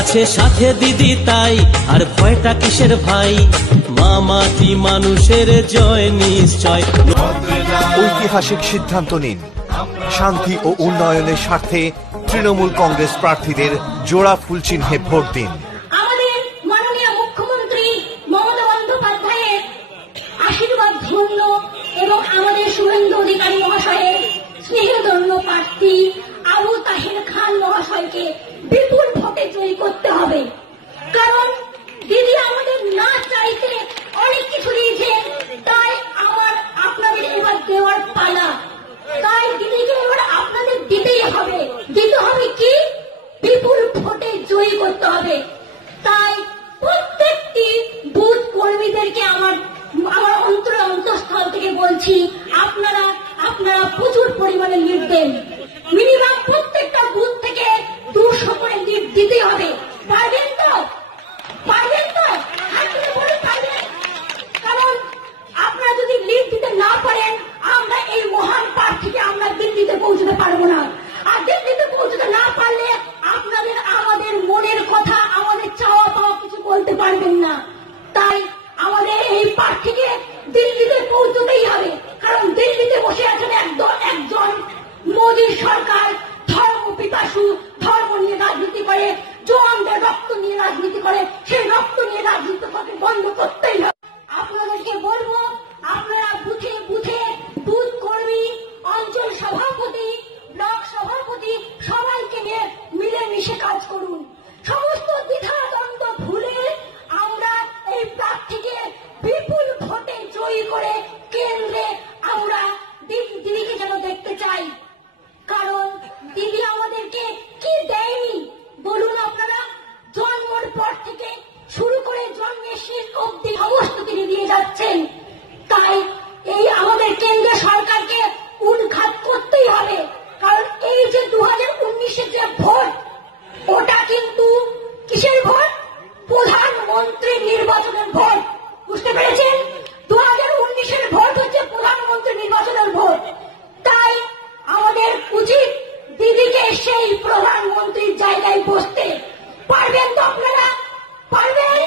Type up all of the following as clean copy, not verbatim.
আছে সাথে দিদি তাই আর ভয়টা কিসের ভাই, মা মাটি মানুষের জয় নিশ্চয়। ঐতিহাসিক সিদ্ধান্ত নিন, শান্তি ও উন্নয়নের স্বার্থে তৃণমূল কংগ্রেস প্রার্থীদের জোড়া ফুল চিহ্নে ভোট দিন। আমাদের মাননীয় মুখ্যমন্ত্রী মমতা বন্দ্যোপাধ্যায়ের আশীর্বাদ ধন্য এবং আমাদের শুভেন্দু অধিকারী মহাশয়ের স্নেহধন্য প্রার্থী আবু তাহের খান মহাশয়কে বিপুল ভোটে জয়ী করতে হবে। কারণ দিদি আমাদের না চাইতে অনেক কিছু দিয়েছেন, তাই আমার আপনাদের এবার দেওয়ার পালা। তাই দিদিকে এবার আপনাদের দিতেই হবে। দিতে হবে কি? বিপুল ভোটে জয়ী করতে হবে। তাই প্রত্যেকটি বুথ কর্মীদেরকে আমার অন্তঃস্থল থেকে বলছি, আপনারা প্রচুর পরিমাণে লিড দেন। মিনিমাম প্রত্যেকটা বুথ থেকে 200 করে লিড দিতে হবে। পারবেন তো? পারবেন তো? হাত তুলে বলুন পারবেন। কারণ আপনারা যদি লিড দিতে না পারেন, আমরা এই মহান প্রার্থীকে আমরা দিল্লিতে পৌঁছতে পারবো না। আর দিল্লিতে পৌঁছতে না পারলে আপনাদের আমাদের মনের কথা, আমাদের চাওয়া পাওয়া কিছু বলতে পারবেন না। তাই আমাদের এই প্রার্থীকে দিল্লিতে পৌঁছতেই হবে। কারণ দিল্লিতে বসে আছেন একজন মোদীর সরকার, ধর্ম পিপাসু, ধর্ম নিয়ে রাজনীতি করে, জওয়ানদের রক্ত নিয়ে রাজনীতি করে। সেই রক্ত নিয়ে রাজনীতি বন্ধ করতেই হবে। আপনাদেরকে বলবো, আপনারা বুথে বুথে বুথ কর্মী, অঞ্চল সভাপতি, ব্লক সভাপতি সবাইকে নিয়ে মিলেমিশে কাজ করুন। সমস্ত দ্বিধাদ্বন্দ্ব ভুলে আমরা এই প্রার্থীকে বিপুল ভোটে জয়ী করে কেন্দ্রে আমরা দিদিকে যেন দেখতে চাই। কারণ দিদি আমাদেরকে কি দেয়নি বলুন আপনারা? জন্মের পর থেকে শুরু করে জন্মের শেষ অবধি সমস্ত তিনি দিয়ে যাচ্ছেন। তাই এই আমাদের কেন্দ্রীয় সরকারকে উৎখাত করতেই হবে। কারণ এই যে 2019-এর যে ভোট, ওটা কিন্তু কিসের ভোট? প্রধানমন্ত্রী নির্বাচনের ভোট। বুঝতে পেরেছেন? 2019-এর ভোট হচ্ছে প্রধানমন্ত্রী নির্বাচনের ভোট। তাই আমাদের উচিত দিদিকে সেই প্রধানমন্ত্রীর জায়গায় বসতে। পারবেন তো আপনারা? পারবেন?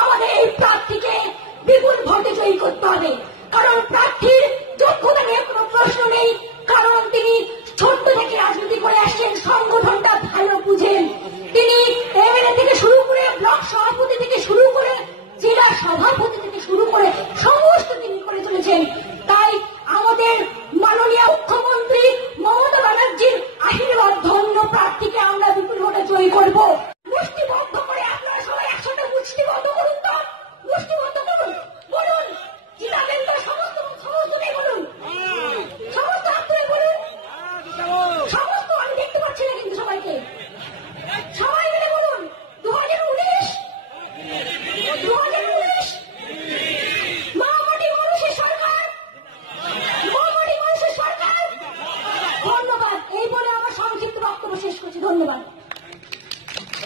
আমাদের এই প্রার্থীকে বিপুল ভোটে জয়ী করতে হবে। কারণ প্রার্থীর যোগ্যতা নিয়ে কোনো প্রশ্ন নেই। কারণ তিনি ছোট্ট থেকে রাজনীতি করে আসছেন, সংগঠনটা ভালো বুঝেন। তিনি